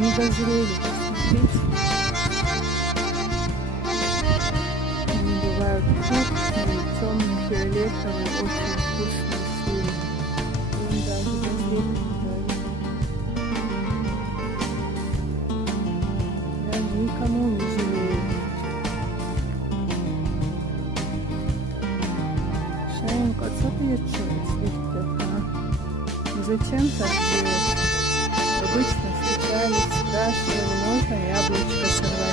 не дозрели, посмотрите. Они бывают крупные, темно-фиолетовые, очень вкусные сливы. Им даже дозреть не дают. Я никому не жалею. Шаенька, co ty jeszcze słodkie, a? Зачем так делать? Обычно встречались, спрашивали, можно яблочко сорвать.